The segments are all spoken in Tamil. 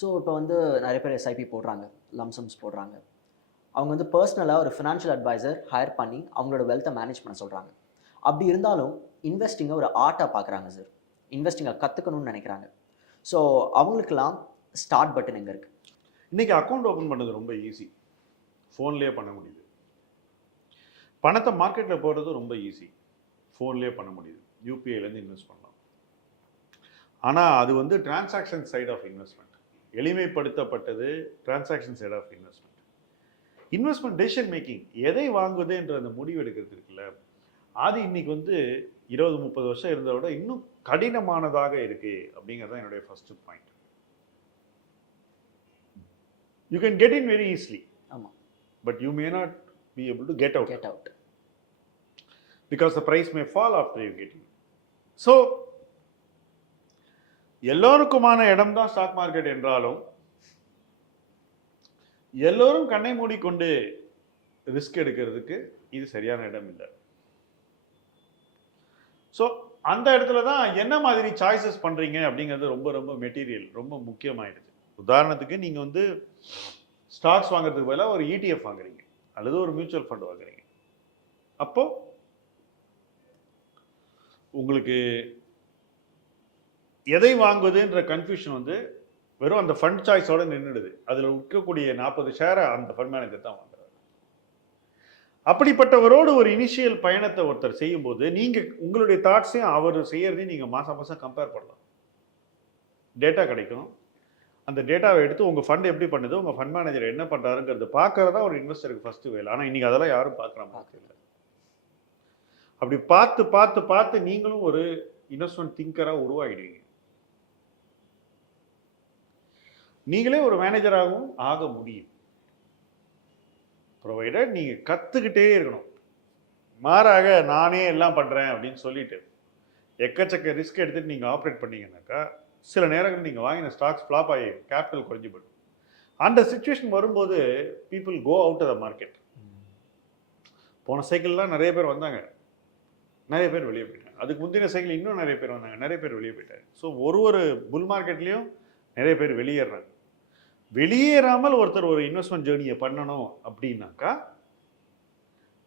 ஸோ இப்போ வந்து நிறைய பேர் எஸ்ஐபி போடுறாங்க, லம்சம்ஸ் போடுறாங்க. அவங்க வந்து பர்சனலாக ஒரு ஃபினான்ஷியல் அட்வைசர் ஹையர் பண்ணி அவங்களோட வெல்த்தை மேனேஜ் பண்ண சொல்கிறாங்க. அப்படி இருந்தாலும் இன்வெஸ்டிங்கை ஒரு ஆர்ட்டாக பார்க்குறாங்க சார். இன்வெஸ்டிங்கை கற்றுக்கணும்னு நினைக்கிறாங்க. ஸோ அவங்களுக்கெல்லாம் ஸ்டார்ட் பட்டன் எங்கே இருக்குது? இன்றைக்கி அக்கௌண்ட் ஓப்பன் பண்ணது ரொம்ப ஈஸி. ஃபோன்லேயே பண்ண முடியுது. பணத்தை மார்க்கெட்டில் போடுறது ரொம்ப ஈஸி. ஃபோன்லேயே பண்ண முடியுது. யூபிஐலேருந்து இன்வெஸ்ட் பண்ணலாம். ஆனால் அது வந்து டிரான்சாக்ஷன் சைட் ஆஃப் இன்வெஸ்ட்மெண்ட். எளிமைப்படுத்தப்பட்டது transaction side of investment. Investment decision making, எதை வாங்குவது என்ற அந்த முடிவு எடுக்கிறது இருக்குல்ல, அது இன்னைக்கு வந்து 20-30 வருஷம் இருந்ததை விட இன்னும் கடினமானதாக இருக்கு அப்படிங்கிறது தான் என்னுடைய first point. You can get in very easily. ஆமாம். But you may not be able to get out because the price may fall after you get in. So எல்லோருக்குமான இடம் தான் ஸ்டாக் மார்க்கெட் என்றாலும் எல்லோரும் கண்ணை மூடிக்கொண்டு ரிஸ்க் எடுக்கிறதுக்கு இது சரியான இடம் இல்லை. ஸோ அந்த இடத்துல தான் என்ன மாதிரி சாய்ஸஸ் பண்றீங்க அப்படிங்கிறது ரொம்ப ரொம்ப மெட்டீரியல், ரொம்ப முக்கியமாயிடுது. உதாரணத்துக்கு நீங்க வந்து ஸ்டாக்ஸ் வாங்குறதுக்கு பதிலாக ஒரு ETF வாங்குறீங்க அல்லது ஒரு மியூச்சுவல் ஃபண்ட் வாங்குறீங்க. அப்போ உங்களுக்கு எதை வாங்குவதுன்ற கன்ஃபியூஷன் வந்து வெறும் அந்த ஃபண்ட் சாய்ஸோட நின்றுடுது. அதில் இருக்கக்கூடிய 40 ஷேரை அந்த ஃபண்ட் மேனேஜர் தான் வாங்குறாரு. அப்படிப்பட்டவரோடு ஒரு இனிஷியல் பயணத்தை ஒருத்தர் செய்யும்போது நீங்கள் உங்களுடைய தாட்ஸையும் அவர் செய்யறதையும் நீங்கள் மாதம் மாதம் கம்பேர் பண்ணலாம். டேட்டா கிடைக்கும். அந்த டேட்டாவை எடுத்து உங்கள் ஃபண்ட் எப்படி பண்ணுது, உங்கள் ஃபண்ட் மேனேஜர் என்ன பண்ணுறாருங்கிறது பார்க்கறதா ஒரு இன்வெஸ்டருக்கு ஃபஸ்ட்டு வேலை. ஆனால் இன்றைக்கி அதெல்லாம் யாரும் பார்க்குறாங்க இல்லை. அப்படி பார்த்து பார்த்து பார்த்து நீங்களும் ஒரு இன்வெஸ்ட்மெண்ட் திங்கராக உருவாகிடுவீங்க. நீங்களே ஒரு மேனேஜராகவும் ஆக முடியும். ப்ரொவைடட் நீங்கள் கற்றுக்கிட்டே இருக்கணும். மாறாக நானே எல்லாம் பண்ணுறேன் அப்படின்னு சொல்லிட்டு எக்கச்சக்க ரிஸ்க் எடுத்துகிட்டு நீங்கள் ஆப்ரேட் பண்ணீங்கன்னாக்கா சில நேரங்கள் நீங்கள் வாங்கின ஸ்டாக்ஸ் ஃப்ளாப் ஆகி கேபிட்டல் குறைஞ்சி போய்டும். அந்த சுச்சுவேஷன் வரும்போது people go out of the market. போன சைக்கிள்லாம் நிறைய பேர் வந்தாங்க, நிறைய பேர் வெளியே போயிட்டாங்க. அதுக்கு முந்தின சைக்கிள் இன்னும் நிறைய பேர் வந்தாங்க, நிறைய பேர் வெளியே போயிட்டாங்க. ஸோ ஒரு புல் மார்க்கெட்லேயும் நிறைய பேர் வெளியேறாங்க. வெளியேறாமல் ஒருத்தர் ஒரு இன்வெஸ்ட்மெண்ட் ஜேர்னியை பண்ணணும் அப்படின்னாக்கா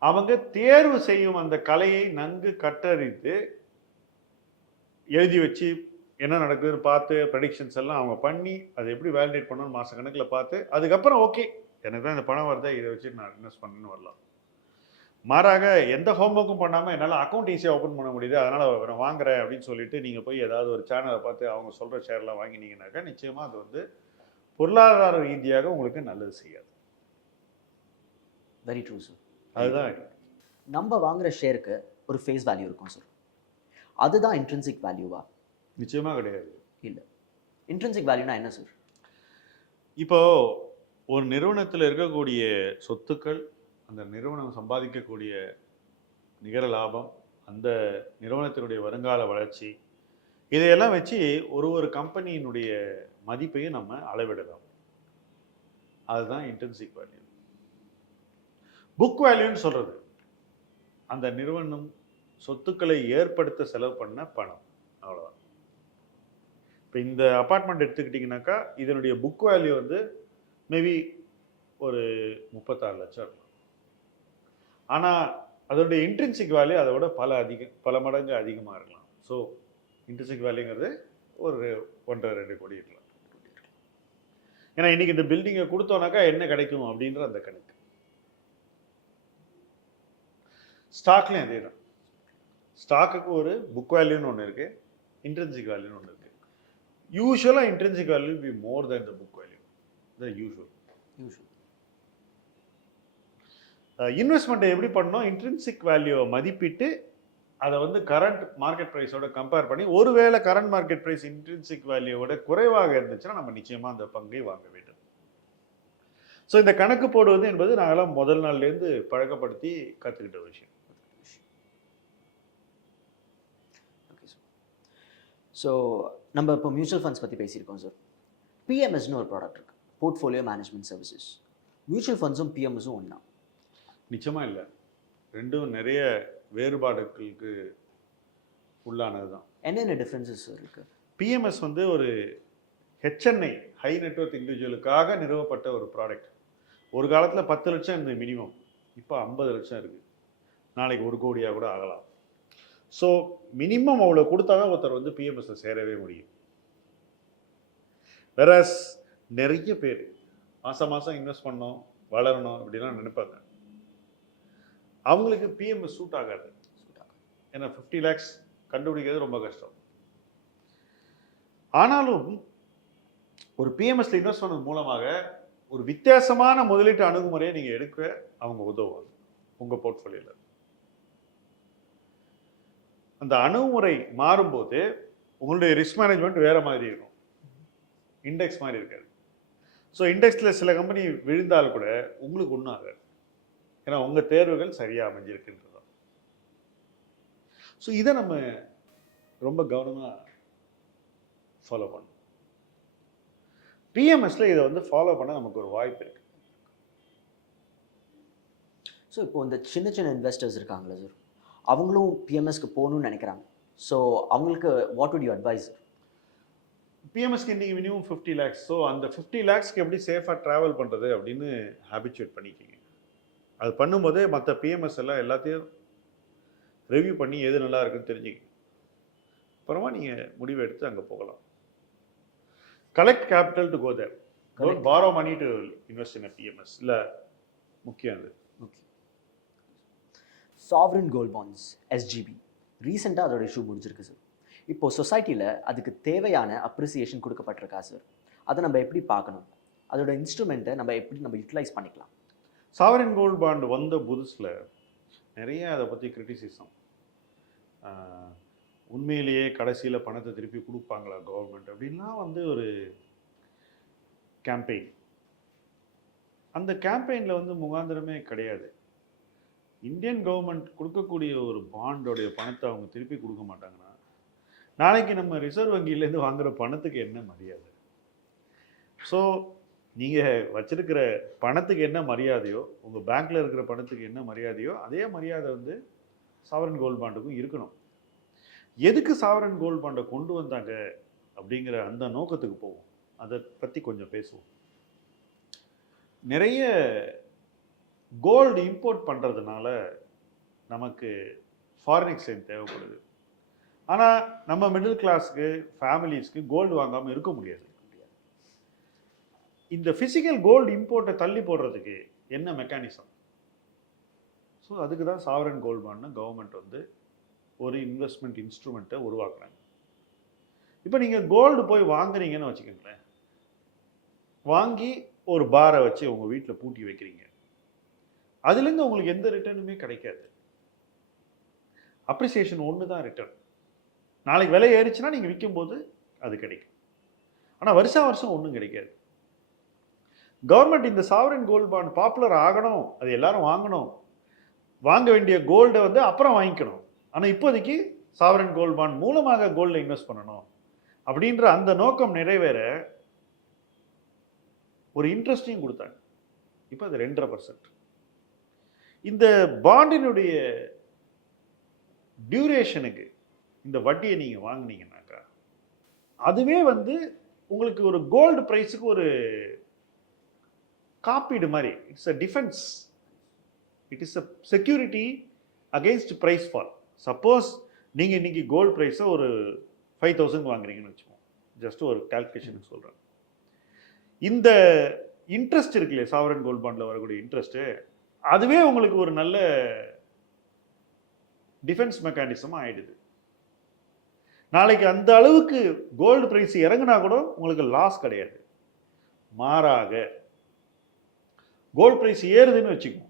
அவங்க தேர்வு செய்யும் அந்த கலையை நன்கு கற்றறிந்து எழுதி வச்சு என்ன நடக்குதுன்னு பார்த்து ப்ரெடிக்ஷன்ஸ் எல்லாம் அவங்க பண்ணி அதை எப்படி வேலிடேட் பண்ணணும்னு மாத கணக்கில் பார்த்து அதுக்கப்புறம் ஓகே எனக்கு தான் இந்த பணம் வருதா இதை வச்சு நான் இன்வெஸ்ட் பண்ணணும்னு வரலாம். மாறாக எந்த ஹோம்ஒர்க்கும் பண்ணாமல் என்னால் அக்கௌண்ட் ஈஸியாக ஓப்பன் பண்ண முடியுது அதனால் நான் வாங்குறேன் அப்படின்னு சொல்லிட்டு நீங்கள் போய் ஏதாவது ஒரு சேனலை பார்த்து அவங்க சொல்கிற ஷேர்லாம் வாங்கினீங்கன்னாக்கா நிச்சயமாக அது வந்து பொருளாதார ரீதியாக உங்களுக்கு நல்லது செய்யாது. Very true sir. அதுதான் நம்ம வாங்குற ஷேருக்கு ஒரு ஃபேஸ் வேல்யூ இருக்கும் சார். அதுதான் இன்ட்ரின்சிக் வேல்யூவா? நிச்சயமாக கிடையாது. இல்லை. இன்ட்ரின்சிக் வேல்யூனா என்ன சார்? இப்போ ஒரு நிறுவனத்தில் இருக்கக்கூடிய சொத்துக்கள், அந்த நிறுவனம் சம்பாதிக்கக்கூடிய நிகர லாபம், அந்த நிறுவனத்தினுடைய வருங்கால வளர்ச்சி, இதையெல்லாம் வச்சு ஒரு கம்பெனியினுடைய மதிப்பையும் நம்ம அளவிடலாம். அதுதான் இன்ட்ரின்சிக் வேல்யூ. புக் வேல்யூன்னு சொல்றது அந்த நிறுவனம் சொத்துக்களை ஏற்படுத்த செலவு பண்ண பணம், அவ்வளோதான். இப்போ இந்த அப்பார்ட்மெண்ட் எடுத்துக்கிட்டிங்கனாக்கா இதனுடைய புக் வேல்யூ வந்து மேபி ஒரு 36 லட்சம் இருக்கும். ஆனால் அதனுடைய இன்ட்ரின்சிக் வேல்யூ அதை விட பல மடங்கு அதிகமாக இருக்கலாம். ஸோ இன்ட்ரின்சிக் வேல்யூங்கிறது ஒரு 1.5-2 கோடி இருக்கலாம். ஏன்னா இன்றைக்கி இந்த பில்டிங்கை கொடுத்தோன்னாக்கா என்ன கிடைக்கும் அப்படின்ற அந்த கணக்கு. ஸ்டாக்லேயும் அதே தான். ஸ்டாக்குக்கு ஒரு புக் வேல்யூன்னு ஒன்று இருக்குது, இன்ட்ரின்சிக் வேல்யூன்னு ஒன்று இருக்குது. யூஸ்வலாக intrinsic value be more than the book value. Usual இன்வெஸ்ட்மெண்ட்டை எப்படி பண்ணணும்? இன்ட்ரின்சிக் வேல்யூவை மதிப்பிட்டு அதை வந்து கரண்ட் மார்க்கெட் ப்ரைஸோட கம்பேர் பண்ணி ஒருவேளை கரண்ட் மார்க்கெட் ப்ரைஸ் இன்ட்ரின்சிக் வேல்யூவோட குறைவாக இருந்துச்சுன்னா நம்ம நிச்சயமாக அந்த பங்கை வாங்க வேண்டும். ஸோ இந்த கணக்கு போடுவது என்பது நாங்களாம் முதல் நாள்லேருந்து பழக்கப்படுத்தி கற்றுக்கிட்ட விஷயம். ஸோ நம்ம இப்போ மியூச்சுவல் ஃபண்ட்ஸ் பற்றி பேசியிருக்கோம் சார். பிஎம்எஸ்னு ஒரு ப்ராடக்ட் இருக்குது, போர்ட்ஃபோலியோ மேனேஜ்மெண்ட் சர்வீசஸ். மியூச்சுவல் ஃபண்ட்ஸும் பிஎம்எஸும் ஒன்றா? நிச்சயமாக இல்லை. ரெண்டும் நிறைய வேறுபாடுகளுக்கு உள்ளானது தான். என்னென்ன டிஃப்ரென்சஸ் இருக்குது? பிஎம்எஸ் வந்து ஒரு ஹெச்என்ஐ, ஹை நெட்வொர்க் இண்டிவிஜுவலுக்காக நிறுவப்பட்ட ஒரு ப்ராடக்ட். ஒரு காலத்தில் 10 லட்சம் இருந்தது மினிமம், இப்போ 50 லட்சம் இருக்குது. நாளைக்கு 1 கோடியாக கூட ஆகலாம். ஸோ மினிமம் அவ்வளோ கொடுத்தா தான் ஒருத்தர் வந்து பிஎம்எஸ்ல சேரவே முடியும். வெராஸ் நிறைய பேர் மாதம் மாதம் இன்வெஸ்ட் பண்ணணும், வளரணும் அப்படிலாம் நினைப்பாங்க. அவங்களுக்கு பிஎம்எஸ் சூட் ஆகாது. ஏன்னா 50 lakhs கண்டுபிடிக்கிறது ரொம்ப கஷ்டம். ஆனாலும் ஒரு பிஎம்எஸ்ல இன்வெஸ்ட் பண்ணது மூலமாக ஒரு வித்தியாசமான முதலீட்டு அணுகுமுறையை நீங்கள் எடுக்க அவங்க உதவுவாங்க உங்கள் போர்ட்ஃபோலியோவில். அந்த அணுகுமுறை மாறும்போது உங்களுடைய ரிஸ்க் மேனேஜ்மெண்ட் வேற மாதிரி இருக்கும், இண்டெக்ஸ் மாதிரி இருக்காது. ஸோ இண்டெக்ஸில் சில கம்பெனி விழுந்தால் கூட உங்களுக்கு ஒன்றும் ஆகாது, ஏன்னா உங்கள் தேர்வுகள் சரியாக அமைஞ்சிருக்குன்றதான். ஸோ இதை நம்ம ரொம்ப கவனமாக ஃபாலோ பண்ணணும். பிஎம்எஸ்ல இதை வந்து ஃபாலோ பண்ண நமக்கு ஒரு வாய்ப்பு இருக்கு. ஸோ இப்போ இந்த சின்ன சின்ன இன்வெஸ்டர்ஸ் இருக்காங்களா சார், அவங்களும் பிஎம்எஸ்க்கு போகணும்னு நினைக்கிறாங்க. ஸோ அவங்களுக்கு வாட் வுட் யூ அட்வைஸ்? பிஎம்எஸ்க்கு இன்றைக்கி மினிமம் 50 lakhs. ஸோ அந்த 50 lakhsக்கு எப்படி சேஃபாக ட்ராவல் பண்ணுறது அப்படின்னு ஹேபிச்சுவேட் பண்ணிக்கிங்க. அது பண்ணும்போது மற்ற பிஎம்எஸ் எல்லாம் எல்லாத்தையும் ரிவ்யூ பண்ணி எது நல்லா இருக்குன்னு தெரிஞ்சுக்கிங்க. அப்புறமா நீங்கள் முடிவு எடுத்து அங்கே போகலாம். Collect capital to go there. Don't borrow money to invest in PMS. இல்லை முக்கியம் அது. Okay. Sovereign gold bonds SGB ரீசெண்டாக அதோட இஷ்யூ முடிஞ்சிருக்கு சார். இப்போ சொசைட்டியில் அதுக்கு தேவையான அப்ரிசியேஷன் கொடுக்கப்பட்டிருக்கா சார், அதை நம்ம எப்படி பார்க்கணும்? அதோட இன்ஸ்ட்ருமெண்ட்டை நம்ம எப்படி யூட்டிலைஸ் பண்ணிக்கலாம்? சாவரின் கோல்ட் பாண்ட் வந்த புதுசில் நிறைய அதை பற்றி கிரிட்டிசிசம். உண்மையிலேயே கடைசியில் பணத்தை திருப்பி கொடுப்பாங்களா கவர்மெண்ட் அப்படின்லாம் வந்து ஒரு கேம்பெயின். அந்த கேம்பெயினில் வந்து முகாந்திரமே கிடையாது. இந்தியன் கவர்மெண்ட் கொடுக்கக்கூடிய ஒரு பாண்டோடைய பணத்தை அவங்க திருப்பி கொடுக்க மாட்டாங்கன்னா நாளைக்கு நம்ம ரிசர்வ் வங்கியிலேருந்து வாங்குகிற பணத்துக்கு என்ன மரியாதை? ஸோ நீங்கள் வச்சிருக்கிற பணத்துக்கு என்ன மரியாதையோ, உங்கள் பேங்க்கில் இருக்கிற பணத்துக்கு என்ன மரியாதையோ அதே மரியாதை வந்து சாவரன் கோல்ட் பாண்டுக்கும் இருக்கணும். எதுக்கு சாவரன் கோல்ட் பாண்டை கொண்டு வந்தாங்க அப்படிங்கிற அந்த நோக்கத்துக்கு போவோம். அதை பற்றி கொஞ்சம் பேசுவோம். நிறைய கோல்டு இம்போர்ட் பண்ணுறதுனால நமக்கு ஃபாரின் எக்ஸ்சேஞ்ச் தேவைப்படுது. ஆனால் நம்ம மிடில் கிளாஸ்க்கு ஃபேமிலிஸ்க்கு கோல்டு வாங்காமல் இருக்க முடியாது. இந்த ஃபிசிக்கல் கோல்டு இம்போர்ட்டை தள்ளி போடுறதுக்கு என்ன மெக்கானிசம்? ஸோ அதுக்கு தான் சாவரன் கோல்ட் பாண்ட்னு கவர்மெண்ட் வந்து ஒரு இன்வெஸ்ட்மெண்ட் இன்ஸ்ட்ருமெண்ட்டை உருவாக்குறாங்க. இப்போ நீங்கள் கோல்டு போய் வாங்குறீங்கன்னு வச்சுக்கோங்களேன், வாங்கி ஒரு பாரை வச்சு உங்கள் வீட்டில் பூட்டி வைக்கிறீங்க. அதுலேருந்து உங்களுக்கு எந்த ரிட்டர்னுமே கிடைக்காது. அப்ரிசியேஷன் ஒன்று தான் ரிட்டர்ன். நாளைக்கு விலை ஏறிச்சுன்னா நீங்கள் விற்கும்போது அது கிடைக்கும். ஆனால் வருஷம் ஒன்றும் கிடைக்காது. கவர்மெண்ட் இந்த சாவரன் கோல்ட் பாண்ட் பாப்புலர் ஆகணும், அது எல்லாரும் வாங்கணும், வாங்க வேண்டிய கோல்டை வந்து அப்புறம் வாங்கிக்கணும். ஆனால் இப்போதைக்கு சாவரன் கோல்ட் பாண்ட் மூலமாக கோல்டில் இன்வெஸ்ட் பண்ணணும் அப்படின்ற அந்த நோக்கம் நிறைவேற ஒரு இன்ட்ரெஸ்டையும் கொடுத்தாங்க. இப்போ அது 2.5%. இந்த பாண்டினுடைய டியூரேஷனுக்கு இந்த வட்டியை நீங்கள் வாங்கினீங்கன்னாக்கா அதுவே வந்து உங்களுக்கு ஒரு கோல்டு ப்ரைஸுக்கு ஒரு காப்பீடு மாதிரி. It's a defence, it is a security against price fall. Suppose நீங்கள் இன்றைக்கி கோல்டு ப்ரைஸை ஒரு 5,000 வாங்குறீங்கன்னு வச்சுக்கோங்க, ஜஸ்ட் ஒரு கால்குலேஷனுக்கு சொல்கிறேன். இந்த இன்ட்ரெஸ்ட் இருக்கு இல்லையா, சாவரன் கோல்ட் பாண்டில் வரக்கூடிய இன்ட்ரெஸ்ட்டு, அதுவே உங்களுக்கு ஒரு நல்ல டிஃபென்ஸ் மெக்கானிசமாக ஆயிடுது. நாளைக்கு அந்த அளவுக்கு கோல்டு ப்ரைஸ் இறங்கினா கூட உங்களுக்கு லாஸ் கிடையாது. மாறாக கோல்டு ப்ரைஸ் ஏறுதுன்னு வச்சுக்கோங்க,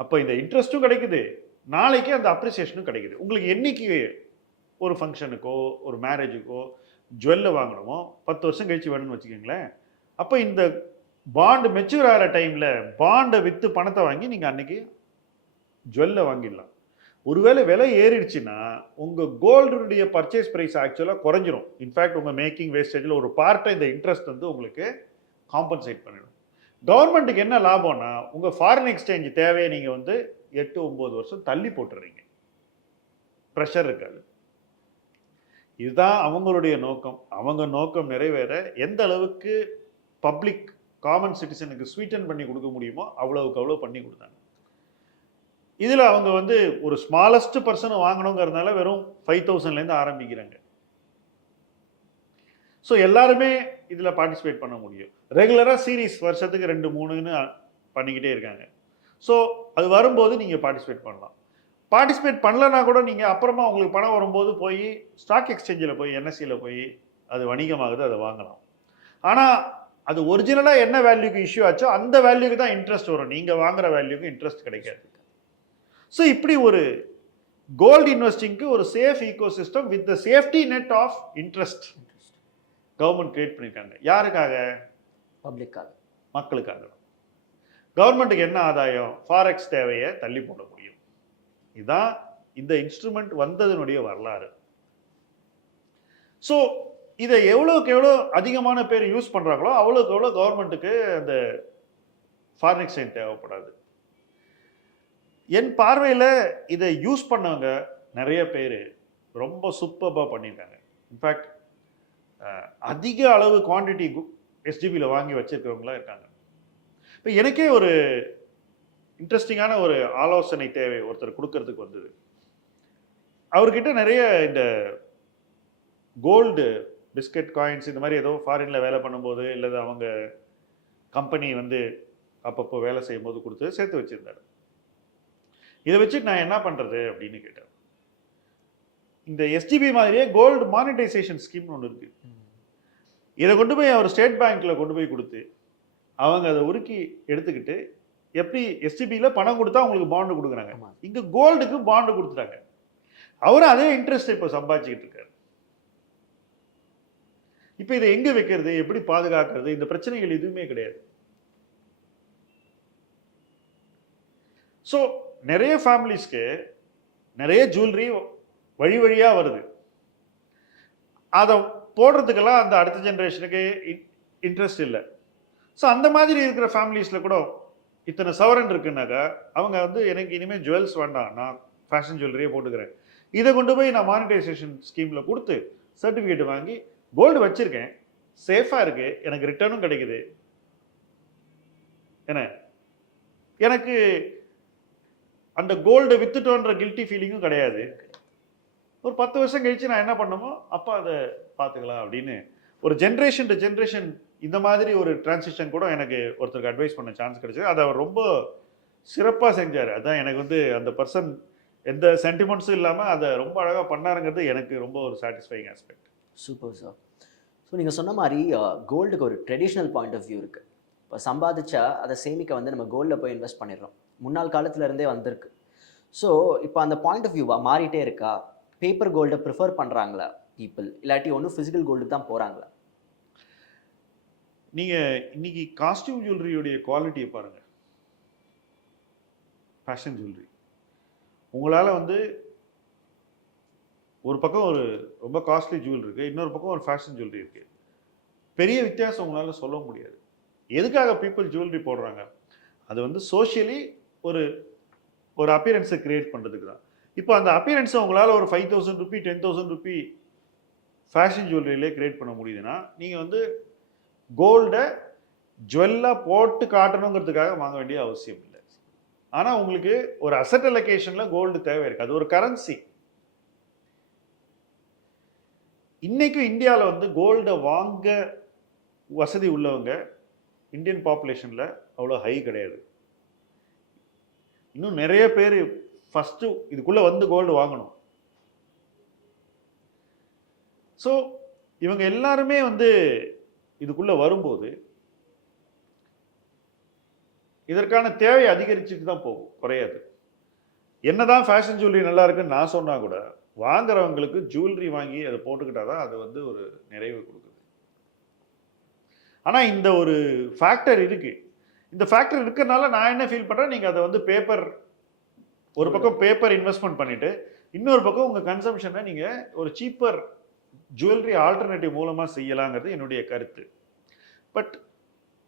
அப்போ இந்த இன்ட்ரெஸ்ட்டும் கிடைக்குது, நாளைக்கு அந்த அப்ரிசியேஷனும் கிடைக்குது. உங்களுக்கு என்னைக்கு ஒரு ஃபங்க்ஷனுக்கோ ஒரு மேரேஜுக்கோ ஜுவல்லை வாங்கணுமோ 10 வருஷம் கழிச்சு வேணும்னு வச்சுக்கோங்களேன், அப்போ இந்த பாண்டு மெச்சூர் ஆகிற டைமில் பாண்டை விற்று பணத்தை வாங்கி நீங்கள் அன்றைக்கி ஜுவல்லை வாங்கிடலாம். ஒருவேளை விலை ஏறிடுச்சுன்னா உங்கள் கோல்டுடைய பர்ச்சேஸ் ப்ரைஸ் ஆக்சுவலாக குறைஞ்சிரும். இன்ஃபேக்ட் உங்கள் மேக்கிங் வேஸ்டேஜில் ஒரு பார்ட்டை இந்த இன்ட்ரெஸ்ட் வந்து உங்களுக்கு காம்பன்சேட் பண்ணிடும். கவர்மெண்ட்டுக்கு என்ன லாபம்னா உங்கள் ஃபாரின் எக்ஸ்சேஞ்ச் தேவையை நீங்கள் வந்து 8-9 வருஷம் தள்ளி போட்டுறீங்க, ப்ரெஷர் இருக்காது. இதுதான் அவங்களுடைய நோக்கம். அவங்க நோக்கம் நிறைவேற எந்த அளவுக்கு பப்ளிக் காமன் சிட்டிசனுக்கு ஸ்வீட்டன் பண்ணி கொடுக்க முடியுமோ அவ்வளவுக்கு அவ்வளோ பண்ணி கொடுத்தாங்க. இதில் அவங்க வந்து ஒரு ஸ்மாலஸ்ட் பர்சனை வாங்கணுங்கிறதுனால வெறும் 5000லேருந்து ஆரம்பிக்கிறாங்க. ஸோ எல்லாருமே இதில் பார்ட்டிசிபேட் பண்ண முடியும். ரெகுலராக சீரீஸ் வருஷத்துக்கு 2, 3ன்னு பண்ணிக்கிட்டே இருக்காங்க. ஸோ அது வரும்போது நீங்கள் பார்ட்டிசிபேட் பண்ணலாம். பார்ட்டிசிபேட் பண்ணலன்னா கூட நீங்கள் அப்புறமா உங்களுக்கு பணம் வரும்போது போய் ஸ்டாக் எக்ஸ்சேஞ்சில் போய் என்எஸ்சியில் போய் அது வணிகமாகுது, அதை வாங்கலாம். ஆனால் அது ஒரிஜினலாக என்ன வேல்யூக்கு இஷ்யூ ஆச்சோ அந்த வேல்யூக்கு தான் இன்ட்ரெஸ்ட் வரும். நீங்கள் வாங்குற வேல்யூக்கு இன்ட்ரெஸ்ட் கிடைக்காது. ஸோ இப்படி ஒரு கோல்டு இன்வெஸ்டிங்க்கு ஒரு safe ecosystem with the safety net of interest government create பண்ணியிருக்காங்க. யாருக்காக? பப்ளிக்காக, மக்களுக்காக. கவர்மெண்ட்டுக்கு என்ன ஆதாயம்? ஃபாரெக்ஸ் தேவையை தள்ளி போட முடியும். இதுதான் இந்த இன்ஸ்ட்ருமெண்ட் வந்ததனுடைய வரலாறு. ஸோ இதை எவ்வளோக்கு எவ்வளோ அதிகமான பேர் யூஸ் பண்ணுறாங்களோ அவ்வளோக்கு எவ்வளோ கவர்மெண்ட்டுக்கு அந்த ஃபாரின் எக்ஸ்சேஞ்ச் தேவைப்படாது. என் பார்வையில் இதை யூஸ் பண்ணவங்க நிறைய பேர் ரொம்ப சூப்பராக பண்ணியிருக்காங்க. இன்ஃபேக்ட் அதிக அளவு குவான்டிட்டி எஸ்டிபியில் வாங்கி வச்சிருக்கிறவங்களாம் இருக்காங்க. இப்போ எனக்கே ஒரு இன்ட்ரெஸ்டிங்கான ஒரு ஆலோசனை தேவை ஒருத்தர் கொடுக்கறதுக்கு வந்தது. அவர்கிட்ட நிறைய இந்த கோல்டு பிஸ்கட் காயின்ஸ் இந்த மாதிரி ஏதோ ஃபாரினில் வேலை பண்ணும்போது இல்லை அவங்க கம்பெனி வந்து அப்பப்போ வேலை செய்யும்போது கொடுத்து சேர்த்து வச்சுருந்தார். இதை வச்சுட்டு நான் என்ன பண்ணுறது அப்படின்னு கேட்டேன். இந்த எஸ்டிபி மாதிரியே கோல்டு மானிட்டைசேஷன் ஸ்கீம்னு ஒன்று இருக்குது. இதை கொண்டு போய் அவர் ஸ்டேட் பேங்க்கில் கொண்டு போய் கொடுத்து அவங்க அதை உருக்கி எடுத்துக்கிட்டு எப்படி எஸ்டிபியில் பணம் கொடுத்தா அவங்களுக்கு பாண்டு கொடுக்குறாங்க, இங்கே கோல்டுக்கு பாண்டு கொடுத்துட்டாங்க. அவரும் அதே இன்ட்ரெஸ்ட் இப்போ சம்பாதிச்சுக்கிட்டு இருக்காரு. இப்போ இதை எங்கே வைக்கிறது, எப்படி பாதுகாக்கிறது, இந்த பிரச்சனைகள் எதுவுமே கிடையாது. ஸோ நிறைய ஃபேமிலிஸ்க்கு நிறைய ஜுவல்லரி வழி வழியாக வருது. அதை போடுறதுக்கெல்லாம் அந்த அடுத்த ஜென்ரேஷனுக்கு இன்ட்ரெஸ்ட் இல்லை. ஸோ அந்த மாதிரி இருக்கிற ஃபேமிலிஸில் கூட இத்தனை சவரன் இருக்குன்னாக்கா அவங்க வந்து எனக்கு இனிமேல் ஜுவல்ஸ் வேண்டாம், நான் ஃபேஷன் ஜுவல்லரியே போட்டுக்கிறேன், இதை கொண்டு போய் நான் மானிட்டைசேஷன் ஸ்கீமில் கொடுத்து சர்டிஃபிகேட் வாங்கி கோல்டு வச்சுருக்கேன், சேஃபாக இருக்குது, எனக்கு ரிட்டர்னும் கிடைக்குது, என்ன எனக்கு அந்த கோல்டை வித்துட்டோன்ற கில்ட்டி ஃபீலிங்கும் கிடையாது. ஒரு 10 வருஷம் கழிச்சு நான் என்ன பண்ணணுமோ அப்போ அதை பார்த்துக்கலாம் அப்படின்னு ஒரு ஜென்ரேஷன் டு ஜென்ரேஷன் இந்த மாதிரி ஒரு டிரான்சிஷன் கூட எனக்கு ஒருத்தருக்கு அட்வைஸ் பண்ண சான்ஸ் கிடைச்சது. அதை அவர் ரொம்ப சிறப்பாக செஞ்சார். அதான் எனக்கு வந்து அந்த பர்சன் எந்த சென்டிமெண்ட்ஸும் இல்லாமல் அதை ரொம்ப அழகாக பண்ணாருங்கிறது எனக்கு ரொம்ப ஒரு satisfying aspect. Super sir. So நீங்கள் சொன்ன மாதிரி கோல்டுக்கு ஒரு ட்ரெடிஷ்னல் பாயிண்ட் ஆஃப் வியூ இருக்குது. இப்போ சம்பாதிச்சா அதை சேமிக்க வந்து நம்ம கோல்டில் போய் இன்வெஸ்ட் பண்ணிடுறோம், முன்னாள் காலத்துலேருந்தே வந்திருக்கு. ஸோ இப்போ அந்த பாயிண்ட் ஆஃப் வியூவாக மாறிட்டே இருக்கா? பேப்பர் கோல்டை ப்ரிஃபர் பண்ணுறாங்களா பீப்புள், இல்லாட்டி ஒன்றும் ஃபிசிக்கல் கோல்டு தான் போகிறாங்களா? நீங்கள் இன்னைக்கு காஸ்டியூம் ஜுவல்லரியுடைய குவாலிட்டியை பாருங்கள். ஃபேஷன் ஜுவல்லரி உங்களால் வந்து ஒரு பக்கம் ஒரு ரொம்ப காஸ்ட்லி ஜுவல் இருக்குது, இன்னொரு பக்கம் ஒரு ஃபேஷன் ஜுவல்லரி இருக்குது. பெரிய வித்தியாசம் உங்களால் சொல்ல முடியாது. எதுக்காக பீப்புள் ஜுவல்லரி போடுறாங்க? அது வந்து சோஷியலி ஒரு ஒரு அப்பியரன்ஸை கிரியேட் பண்ணுறதுக்கு தான். இப்போ அந்த அப்பியரன்ஸை உங்களால் ஒரு 5000 ரூபி 10,000 ரூபி ஃபேஷன் ஜுவல்லரியிலே கிரியேட் பண்ண முடியுதுன்னா நீங்கள் வந்து கோல்டை ஜுவல்லாக போட்டு காட்டணுங்கிறதுக்காக வாங்க வேண்டிய அவசியம் இல்லை. ஆனால் உங்களுக்கு ஒரு அசட் அலோகேஷனில் கோல்டு தேவை இருக்குது, அது ஒரு கரன்சி. இன்றைக்கும் இந்தியாவில் வந்து கோல்டை வாங்க வசதி உள்ளவங்க இந்தியன் பாப்புலேஷனில் அவ்வளோ ஹை கிடையாது. இன்னும் நிறைய பேர் ஃபஸ்ட்டு இதுக்குள்ளே வந்து கோல்டு வாங்கணும். ஸோ இவங்க எல்லாருமே வந்து இதுக்குள்ளே வரும்போது இதற்கான தேவை அதிகரிச்சுட்டு தான் போகும், குறையாது. என்னதான் ஃபேஷன் ஜுவல்லரி நல்லா இருக்குன்னு நான் சொன்னால் கூட வாங்குறவங்களுக்கு ஜுவல்லரி வாங்கி அதை போட்டுக்கிட்டா தான் அது வந்து ஒரு நிறைவு கொடுக்குது. ஆனால் இந்த ஒரு ஃபேக்டர் இருக்குது. இந்த ஃபேக்டர் இருக்கிறனால நான் என்ன ஃபீல் பண்ணுறேன், நீங்கள் அதை வந்து பேப்பர் ஒரு பக்கம் பேப்பர் இன்வெஸ்ட்மெண்ட் பண்ணிவிட்டு இன்னொரு பக்கம் உங்கள் கன்சம்ஷனை நீங்கள் ஒரு சீப்பர் ஜுவல்லரி ஆல்டர்னேட்டிவ் மூலமாக செய்யலாங்கிறது என்னுடைய கருத்து. பட்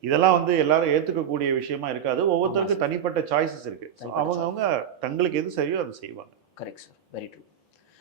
இதெல்லாம் வந்து எல்லாரும் ஏற்றுக்கக்கூடிய விஷயமா இருக்காது. ஒவ்வொருத்தருக்கும் தனிப்பட்ட சாய்ஸஸ் இருக்குது. அவங்கவுங்க தங்களுக்கு எது சரியோ அதை செய்வாங்க. Correct sir, very true.